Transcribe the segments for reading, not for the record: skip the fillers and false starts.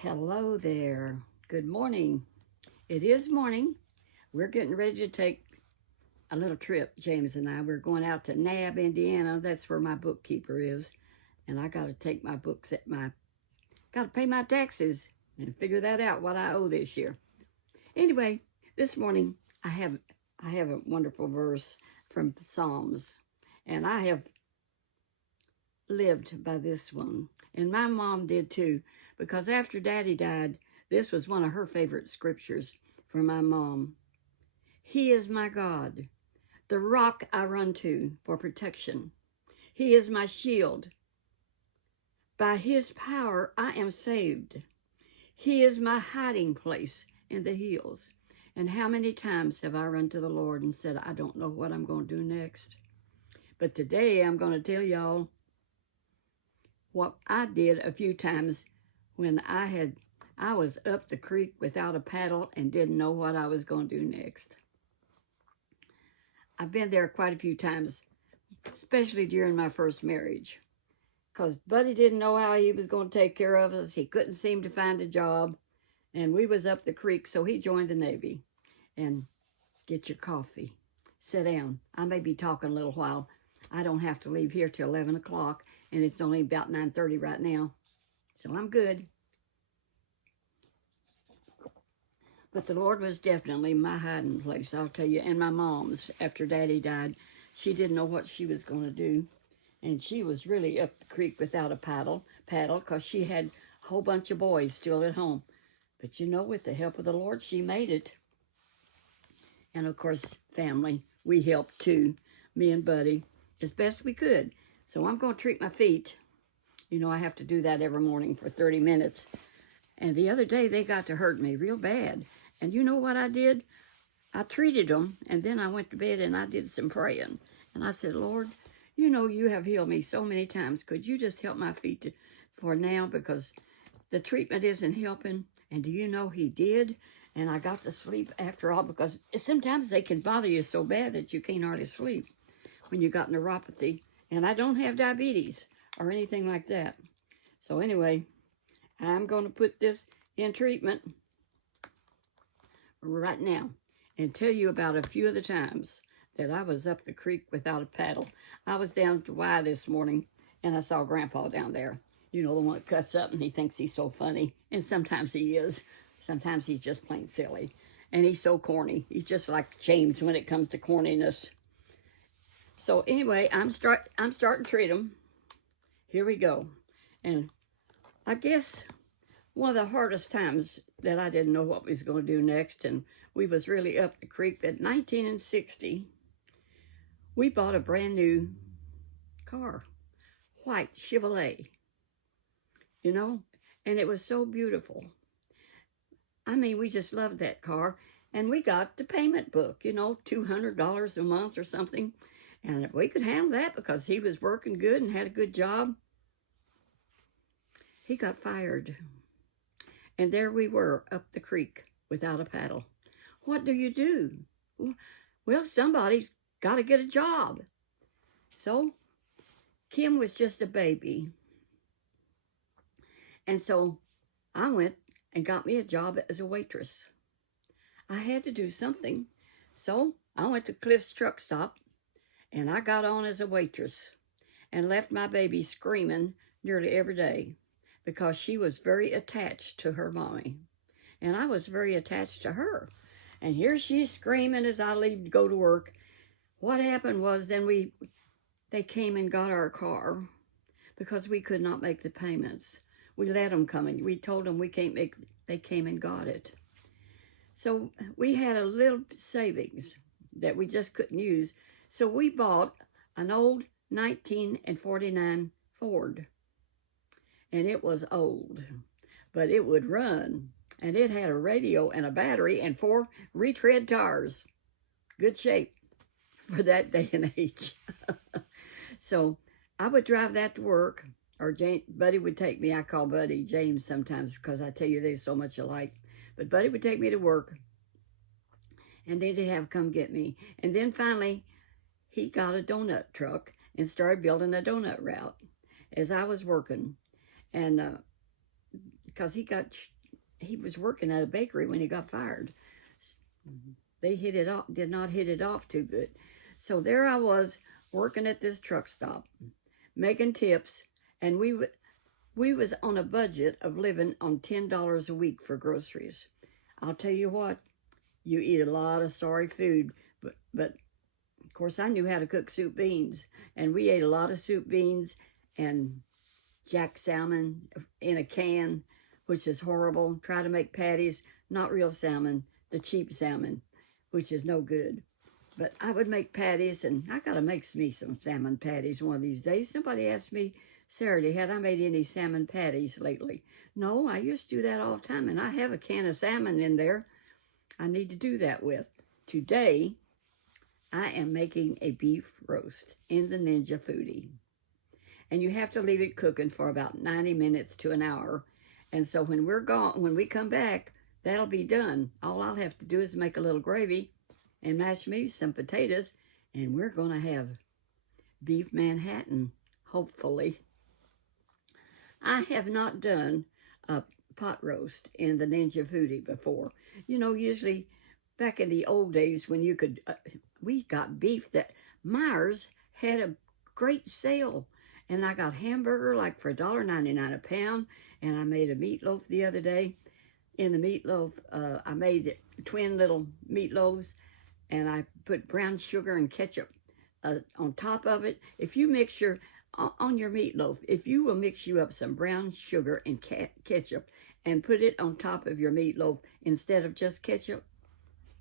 Hello there. Good morning. It is morning. We're getting ready to take a little trip, James and I. We're going out to Nab, Indiana. That's where my bookkeeper is. And I got to take my books got to pay my taxes and figure that out, what I owe this year. Anyway, this morning I have a wonderful verse from Psalms. And I have lived by this one. And my mom did too, because after Daddy died, this was one of her favorite scriptures for my mom. He is my God, the rock I run to for protection. He is my shield. By his power I am saved. He is my hiding place in the hills. And how many times have I run to the Lord and said, I don't know what I'm going to do next. But today I'm going to tell y'all what I did a few times when I was up the creek without a paddle and didn't know what I was going to do next. I've been there quite a few times, especially during my first marriage, because Buddy didn't know how he was going to take care of us. He couldn't seem to find a job, and we was up the creek, so he joined the Navy. And get your coffee. Sit down. I may be talking a little while. I don't have to leave here till 11 o'clock, and it's only about 9:30 right now, so I'm good. But the Lord was definitely my hiding place, I'll tell you, and my mom's. After Daddy died, she didn't know what she was going to do, and she was really up the creek without a paddle, because she had a whole bunch of boys still at home. But you know, with the help of the Lord, she made it. And of course, family, we helped too, me and Buddy, as best we could. So I'm going to treat my feet. You know, I have to do that every morning for 30 minutes. And the other day, they got to hurt me real bad. And you know what I did? I treated them, and then I went to bed and I did some praying. And I said, Lord, you know you have healed me so many times. Could you just help my feet for now? Because the treatment isn't helping. And do you know he did? And I got to sleep after all, because sometimes they can bother you so bad that you can't hardly sleep when you got neuropathy. And I don't have diabetes or anything like that. So anyway, I'm going to put this in treatment right now and tell you about a few of the times that I was up the creek without a paddle. I was down to Y this morning, and I saw Grandpa down there. You know, the one that cuts up and he thinks he's so funny. And sometimes he is. Sometimes he's just plain silly. And he's so corny. He's just like James when it comes to corniness. So anyway, I'm starting to treat him. Here we go. And I guess one of the hardest times that I didn't know what we was going to do next, and we was really up the creek, that 1960, we bought a brand new car, white Chevrolet, you know, and it was so beautiful. I mean, we just loved that car, and we got the payment book, you know, $200 a month or something, and we could handle that because he was working good and had a good job. He got fired, and there we were up the creek without a paddle. What do you do? Well, somebody's got to get a job. So Kim was just a baby, and so I went and got me a job as a waitress. I had to do something, so I went to Cliff's truck stop, and I got on as a waitress and left my baby screaming nearly every day because she was very attached to her mommy, and I was very attached to her. And here she's screaming as I leave to go to work. What happened was then they came and got our car because we could not make the payments. We let them come and we told them we can't make, they came and got it. So we had a little savings that we just couldn't use. So we bought an old 1949 Ford. And it was old, but it would run. And it had a radio and a battery and 4 retread tires. Good shape for that day and age. So I would drive that to work, or Buddy would take me. I call Buddy James sometimes because I tell you they're so much alike. But Buddy would take me to work, and then he'd have come get me. And then finally, he got a donut truck and started building a donut route as I was working. And because he was working at a bakery when he got fired. They hit it off, did not hit it off too good. So there I was working at this truck stop, making tips, and we was on a budget of living on $10 a week for groceries. I'll tell you what, you eat a lot of sorry food, but of course I knew how to cook soup beans, and we ate a lot of soup beans and jack salmon in a can, which is horrible. Try to make patties, not real salmon, the cheap salmon, which is no good. But I would make patties, and I got to make me some salmon patties one of these days. Somebody asked me Saturday, had I made any salmon patties lately? No, I used to do that all the time, and I have a can of salmon in there I need to do that with. Today, I am making a beef roast in the Ninja Foodie. And you have to leave it cooking for about 90 minutes to an hour. And so when we're gone, when we come back, that'll be done. All I'll have to do is make a little gravy and mash me some potatoes, and we're going to have beef Manhattan, hopefully. I have not done a pot roast in the Ninja Foodie before. You know, usually back in the old days when you could, we got beef that Myers had a great sale. And I got hamburger like for $1.99 a pound. And I made a meatloaf the other day. In the meatloaf, I made twin little meatloaves. And I put brown sugar and ketchup on top of it. If you mix on your meatloaf, if you will mix you up some brown sugar and ketchup and put it on top of your meatloaf instead of just ketchup,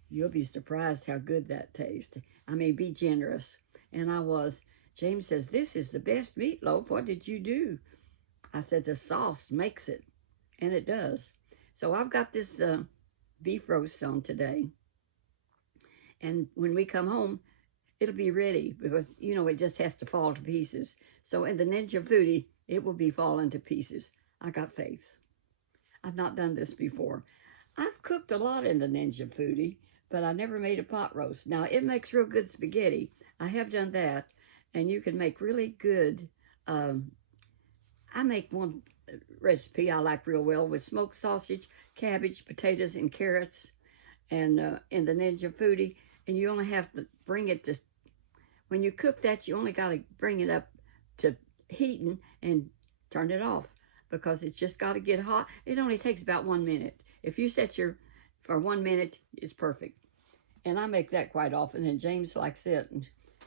you'll be surprised how good that tastes. I mean, be generous. And I was. James says, this is the best meatloaf. What did you do? I said, the sauce makes it. And it does. So I've got this beef roast on today. And when we come home, it'll be ready because, you know, it just has to fall to pieces. So in the Ninja Foodie, it will be falling to pieces. I got faith. I've not done this before. I've cooked a lot in the Ninja Foodie, but I never made a pot roast. Now, it makes real good spaghetti. I have done that. And you can make really good, I make one recipe I like real well with smoked sausage, cabbage, potatoes, and carrots, and in the Ninja Foodie. And you only have to bring it to, when you cook that, you only got to bring it up to heating and turn it off because it's just got to get hot. It only takes about 1 minute. If you set for 1 minute, it's perfect. And I make that quite often, and James likes it.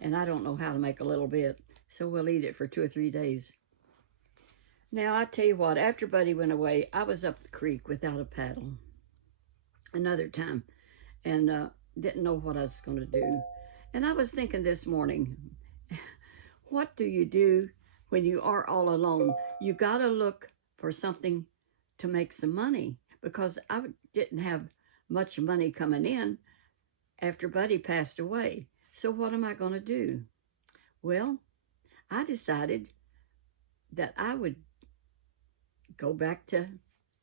And I don't know how to make a little bit, so we'll eat it for 2 or 3 days. Now, I tell you what, after Buddy went away, I was up the creek without a paddle another time and didn't know what I was going to do. And I was thinking this morning, what do you do when you are all alone? You got to look for something to make some money because I didn't have much money coming in after Buddy passed away. So what am I going to do? Well, I decided that I would go back to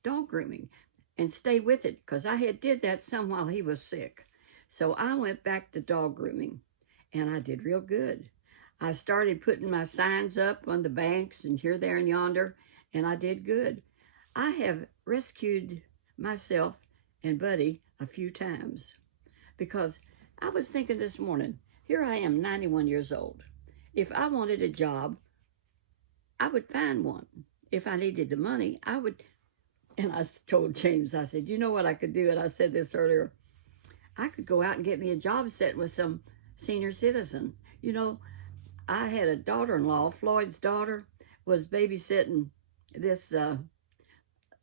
dog grooming and stay with it because I had did that some while he was sick. So I went back to dog grooming and I did real good. I started putting my signs up on the banks and here, there, and yonder, and I did good. I have rescued myself and Buddy a few times because I was thinking this morning, here I am, 91 years old. If I wanted a job, I would find one. If I needed the money, I would. And I told James, I said, you know what I could do? And I said this earlier. I could go out and get me a job set with some senior citizen. You know, I had a daughter-in-law, Floyd's daughter, was babysitting this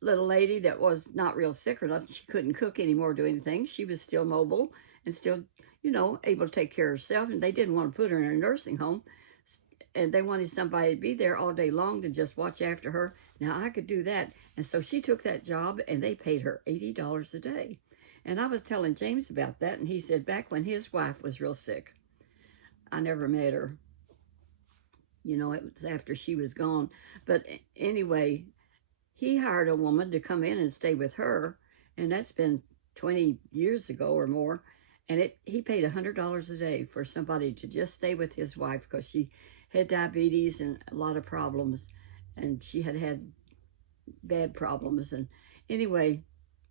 little lady that was not real sick or nothing. She couldn't cook anymore or do anything. She was still mobile and still, you know, able to take care of herself. And they didn't want to put her in a nursing home. And they wanted somebody to be there all day long to just watch after her. Now, I could do that. And so she took that job, and they paid her $80 a day. And I was telling James about that, and he said back when his wife was real sick, I never met her. You know, it was after she was gone. But anyway, he hired a woman to come in and stay with her, and that's been 20 years ago or more. And he paid $100 a day for somebody to just stay with his wife because she had diabetes and a lot of problems. And she had bad problems. And anyway,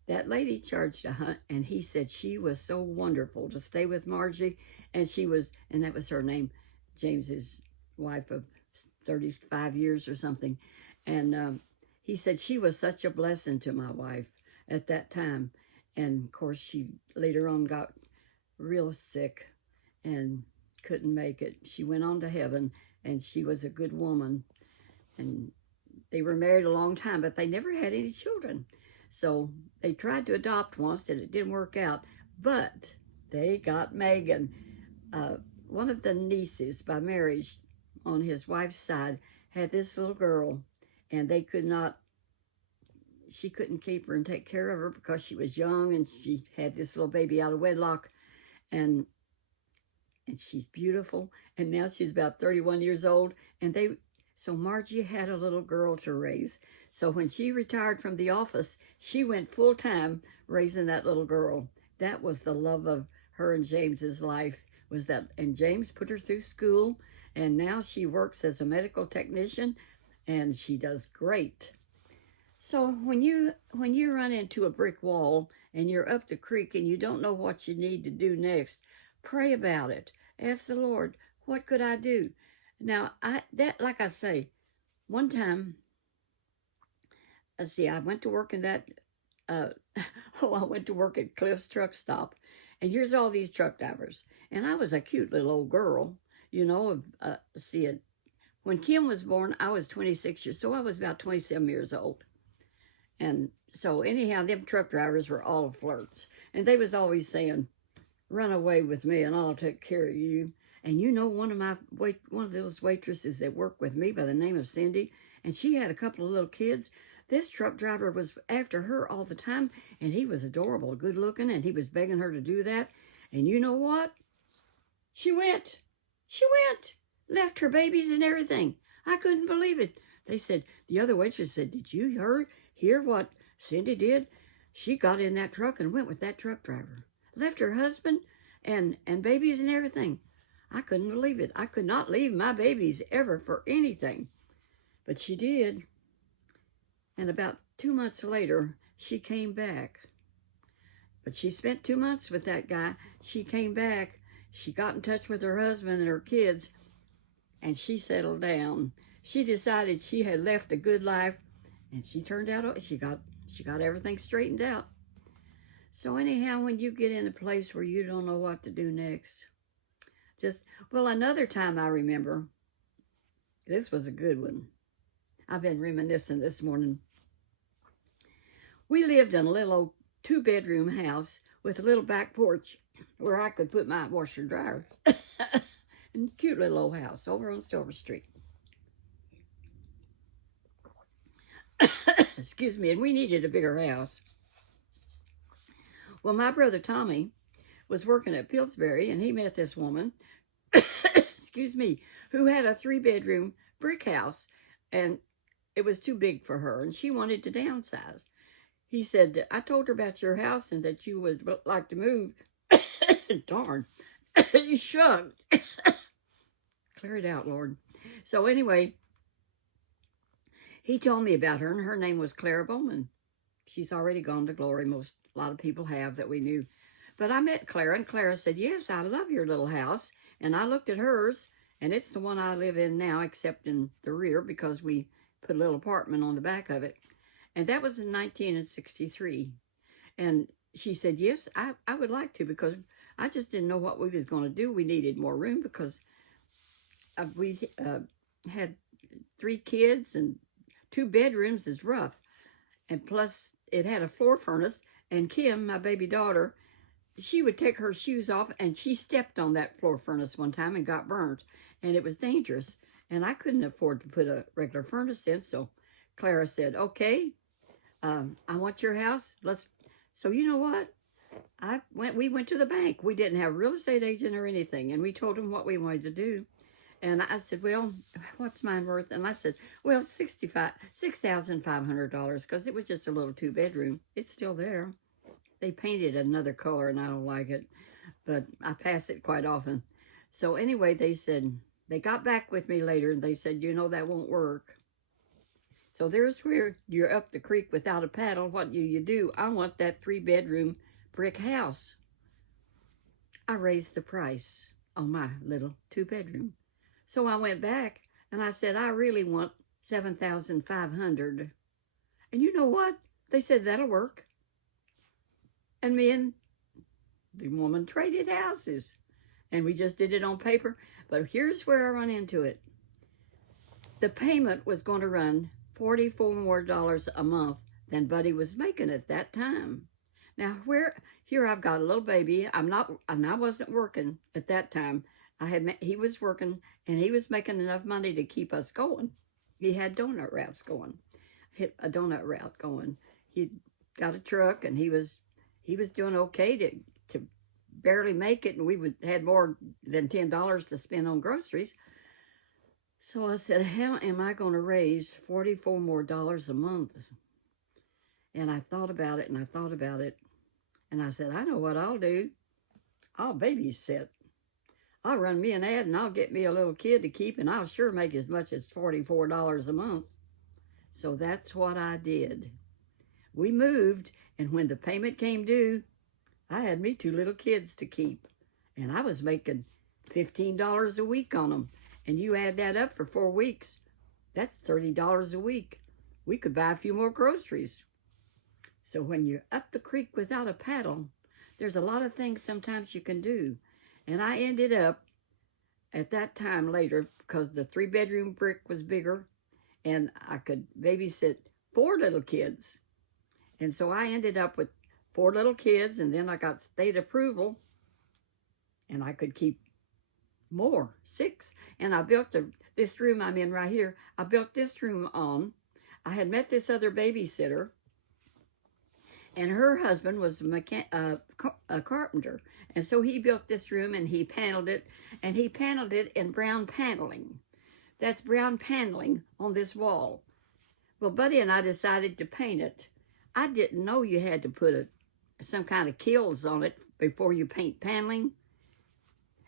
that lady charged a hunt, and he said she was so wonderful to stay with Margie, and and that was her name, James's wife of 35 years or something. And he said she was such a blessing to my wife at that time. And of course, she later on got real sick and couldn't make it. She went on to heaven, and she was a good woman. And they were married a long time, but they never had any children. So they tried to adopt once, and it didn't work out. But they got Megan. One of the nieces by marriage on his wife's side had this little girl, and she couldn't keep her and take care of her because she was young, and she had this little baby out of wedlock, and she's beautiful, and now she's about 31 years old, so Margie had a little girl to raise. So when she retired from the office, she went full-time raising that little girl. That was the love of her and James's life, and James put her through school, and now she works as a medical technician, and she does great. So when you run into a brick wall and you're up the creek and you don't know what you need to do next, pray about it. Ask the Lord, what could I do? Now, like I say, one time, I went to work in that, I went to work at Cliff's truck stop, and here's all these truck drivers. And I was a cute little old girl, when Kim was born, I was 26 years, so I was about 27 years old. And so anyhow, them truck drivers were all flirts. And they was always saying, run away with me and I'll take care of you. And one of those waitresses that worked with me by the name of Cindy, and she had a couple of little kids. This truck driver was after her all the time, and he was adorable, good looking, and he was begging her to do that. And you know what? She went. Left her babies and everything. I couldn't believe it. The other waitress said, did you hear what Cindy did? She got in that truck and went with that truck driver. Left her husband and babies and everything. I couldn't believe it. I could not leave my babies ever for anything. But she did. And about 2 months later, she came back. But she spent 2 months with that guy. She came back. She got in touch with her husband and her kids, and she settled down. She decided she had left a good life, and she turned out, she got everything straightened out. So anyhow, when you get in a place where you don't know what to do next, another time I remember, this was a good one. I've been reminiscing this morning. We lived in a little old 2-bedroom house with a little back porch where I could put my washer and dryer. And cute little old house over on Silver Street. Excuse me, and we needed a bigger house. Well, my brother Tommy was working at Pillsbury, and he met this woman, excuse me, who had a 3-bedroom brick house, and it was too big for her, and she wanted to downsize. He said, I told her about your house and that you would like to move. Darn, you shucked. Clear it out, Lord. So anyway, he told me about her, and her name was Clara Bowman. She's already gone to glory. A lot of people have that we knew. But I met Clara, and Clara said, yes, I love your little house. And I looked at hers, and it's the one I live in now, except in the rear, because we put a little apartment on the back of it. And that was in 1963. And she said, yes, I would like to, because I just didn't know what we was going to do. We needed more room because we had 3 kids, and 2 bedrooms is rough. And plus, it had a floor furnace. And Kim, my baby daughter, she would take her shoes off, and she stepped on that floor furnace one time and got burned. And it was dangerous. And I couldn't afford to put a regular furnace in. So Clara said, okay, I want your house. So you know what? We went to the bank. We didn't have a real estate agent or anything. And we told them what we wanted to do. And I said, well, what's mine worth? And I said, well, $6,500, because it was just a little 2-bedroom. It's still there. They painted another color, and I don't like it, but I pass it quite often. So anyway, they got back with me later, and they said, that won't work. So there's where you're up the creek without a paddle. What do? I want that 3-bedroom brick house. I raised the price on my little 2-bedroom. So I went back and I said, I really want 7,500. And you know what? They said, that'll work. And me and the woman traded houses. And we just did it on paper. But here's where I run into it. The payment was going to run $44 more a month than Buddy was making at that time. Now, here I've got a little baby. I wasn't working at that time. He was working, and he was making enough money to keep us going. He had donut routes going, a donut route going. He got a truck, and he was doing okay to barely make it, and we had more than $10 to spend on groceries. So I said, how am I going to raise $44 more a month? And I thought about it, and I thought about it. And I said, I know what I'll do. I'll babysit. I'll run me an ad, and I'll get me a little kid to keep, and I'll sure make as much as $44 a month. So that's what I did. We moved, and when the payment came due, I had me 2 little kids to keep. And I was making $15 a week on them. And you add that up for 4 weeks, that's $30 a week. We could buy a few more groceries. So when you're up the creek without a paddle, there's a lot of things sometimes you can do. And I ended up, at that time later, because the 3-bedroom brick was bigger, and I could babysit 4 little kids. And so I ended up with 4 little kids, and then I got state approval, and I could keep more, 6. And I built this room I'm in right here. I built this room on. I had met this other babysitter, and her husband was a carpenter. And so he built this room, and he paneled it, and he paneled it in brown paneling. That's brown paneling on this wall. Well, Buddy and I decided to paint it. I didn't know you had to put some kind of kills on it before you paint paneling.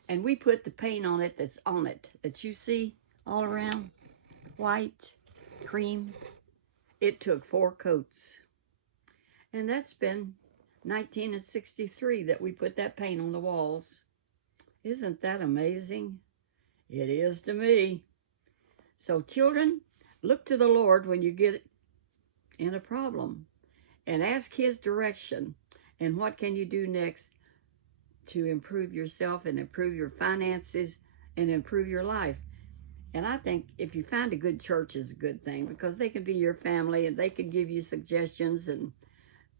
And we put the paint on it that's on it, that you see all around, white, cream. It took 4 coats. And that's been 1963 that we put that paint on the walls. Isn't that amazing? It is to me. So children, look to the Lord when you get in a problem and ask His direction. And what can you do next to improve yourself and improve your finances and improve your life? And I think if you find a good church is a good thing, because they can be your family and they can give you suggestions,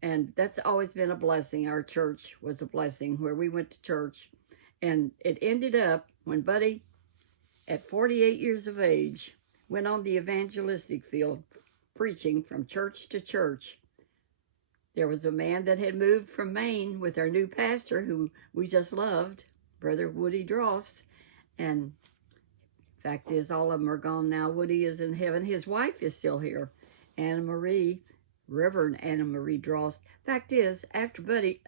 and that's always been a blessing. Our church was a blessing where we went to church. And it ended up when Buddy, at 48 years of age, went on the evangelistic field, preaching from church to church. There was a man that had moved from Maine with our new pastor, who we just loved, Brother Woody Drost. And fact is, all of them are gone now. Woody is in heaven. His wife is still here, Anna Marie, Reverend Anna Marie Drost. Fact is, after Woody,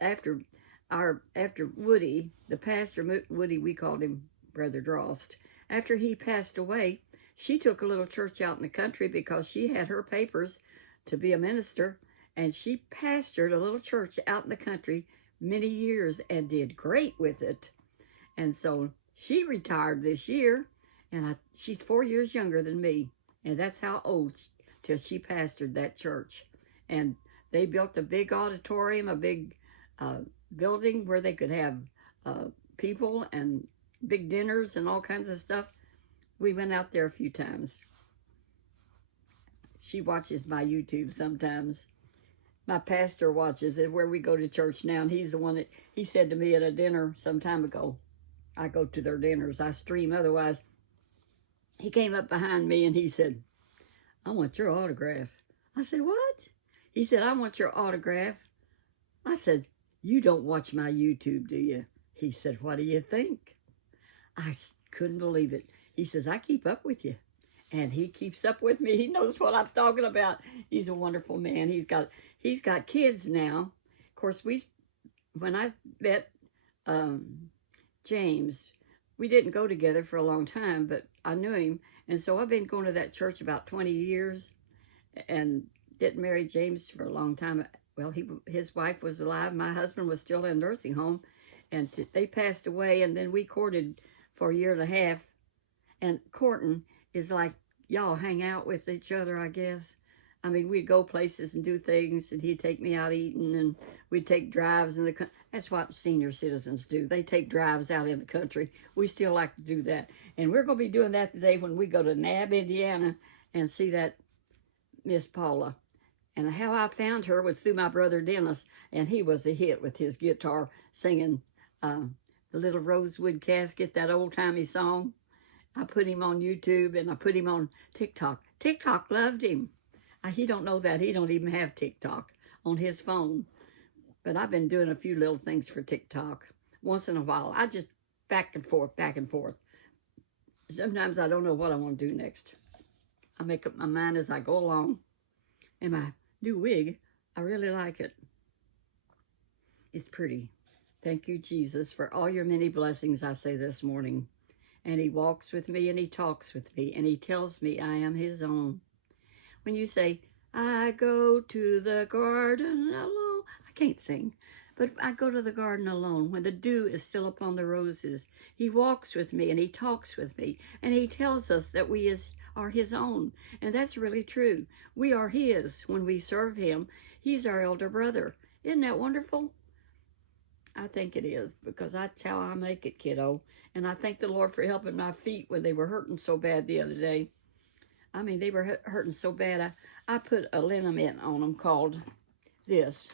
the pastor Woody, we called him Brother Drost. After he passed away, she took a little church out in the country because she had her papers to be a minister, and she pastored a little church out in the country many years and did great with it. And so she retired this year, and she's 4 years younger than me, and that's how old till she pastored that church. And they built a big auditorium, a big building where they could have people and big dinners and all kinds of stuff. We went out there a few times. She watches my YouTube sometimes. My pastor watches it where we go to church now, and he's the one that, he said to me at a dinner some time ago, I go to their dinners, I stream otherwise. He came up behind me and he said, I want your autograph. I said, what? He said, I want your autograph. I said, you don't watch my YouTube, do you? He said, what do you think? I couldn't believe it. He says, I keep up with you. And he keeps up with me. He knows what I'm talking about. He's a wonderful man. He's got kids now. Of course, when I met James, we didn't go together for a long time, but I knew him. And so I've been going to that church about 20 years. and didn't marry James for a long time. Well, his wife was alive. My husband was still in a nursing home, and they passed away, and then we courted for a year and a half. And courting is like y'all hang out with each other, I guess. I mean, we'd go places and do things, and he'd take me out eating, and we'd take drives in the country. That's what senior citizens do. They take drives out in the country. We still like to do that. And we're going to be doing that today when we go to Nab, Indiana, and see that Miss Paula. And how I found her was through my brother Dennis, and he was a hit with his guitar singing The Little Rosewood Casket, that old-timey song. I put him on YouTube, and I put him on TikTok. TikTok loved him. He don't know that. He don't even have TikTok on his phone. But I've been doing a few little things for TikTok once in a while. I just back and forth, back and forth. Sometimes I don't know what I want to do next. I make up my mind as I go along. And my new wig, I really like it. It's pretty. Thank you, Jesus, for all your many blessings, I say this morning. And he walks with me, and he talks with me, and he tells me I am his own. When you say, I go to the garden alone. I can't sing, but I go to the garden alone when the dew is still upon the roses. He walks with me, and he talks with me, and he tells us that we are his own. And that's really true. We are his when we serve him. He's our elder brother. Isn't that wonderful? I think it is, because that's how I make it, kiddo. And I thank the Lord for helping my feet when they were hurting so bad the other day. I mean, they were hurting so bad. I put a liniment on them called this.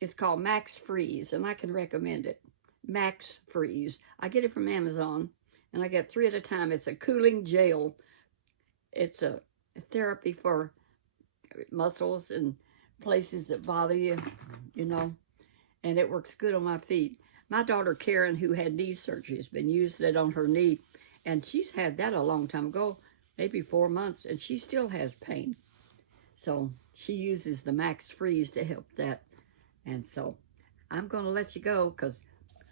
It's called Max Freeze, and I can recommend it. Max Freeze. I get it from Amazon, and I get 3 at a time. It's a cooling gel. It's a therapy for muscles and places that bother you, you know, and it works good on my feet. My daughter Karen, who had knee surgery, has been using it on her knee, and she's had that a long time ago, maybe 4 months, and she still has pain. So she uses the Max Freeze to help that. And so I'm going to let you go because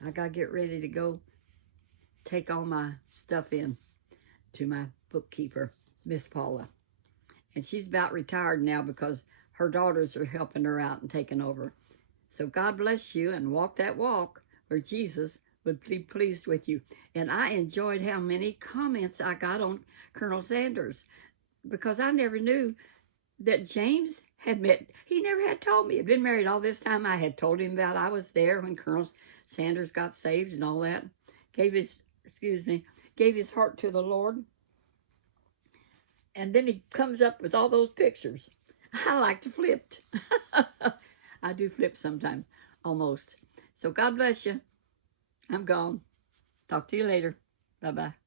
I got to get ready to go take all my stuff in to my bookkeeper, Miss Paula. And she's about retired now because her daughters are helping her out and taking over. So God bless you, and walk that walk where Jesus would be pleased with you. And I enjoyed how many comments I got on Colonel Sanders, because I never knew that James had met. He never had told me. He'd been married all this time. I had told him about I was there when Colonel Sanders got saved and all that. Gave his heart to the Lord. And then he comes up with all those pictures. I like to flip. I do flip sometimes, almost. So God bless you. I'm gone. Talk to you later. Bye-bye.